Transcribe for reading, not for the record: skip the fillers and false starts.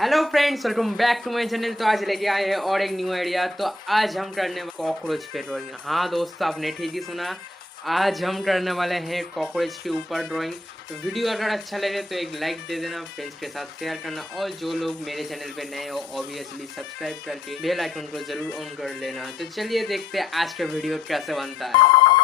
Hello friends, welcome back to my channel. तो आज लेके आए हैं और एक न्यू आइडिया। तो आज हम करने वाले कॉकरोच पे ड्राइंग। हाँ दोस्तों, आपने ठीक ही सुना। आज हम करने वाले हैं कॉकरोच के ऊपर ड्राइंग। तो वीडियो अगर अच्छा लगे तो एक लाइक दे देना, फ्रेंड्स के साथ शेयर करना, और जो लोग मेरे चैनल पे नए हो ऑब्वियसली सब्सक्राइब करके बेल आइकन को जरूर ऑन कर लेना। तो चलिए देखते हैं आज का वीडियो कैसे बनता है।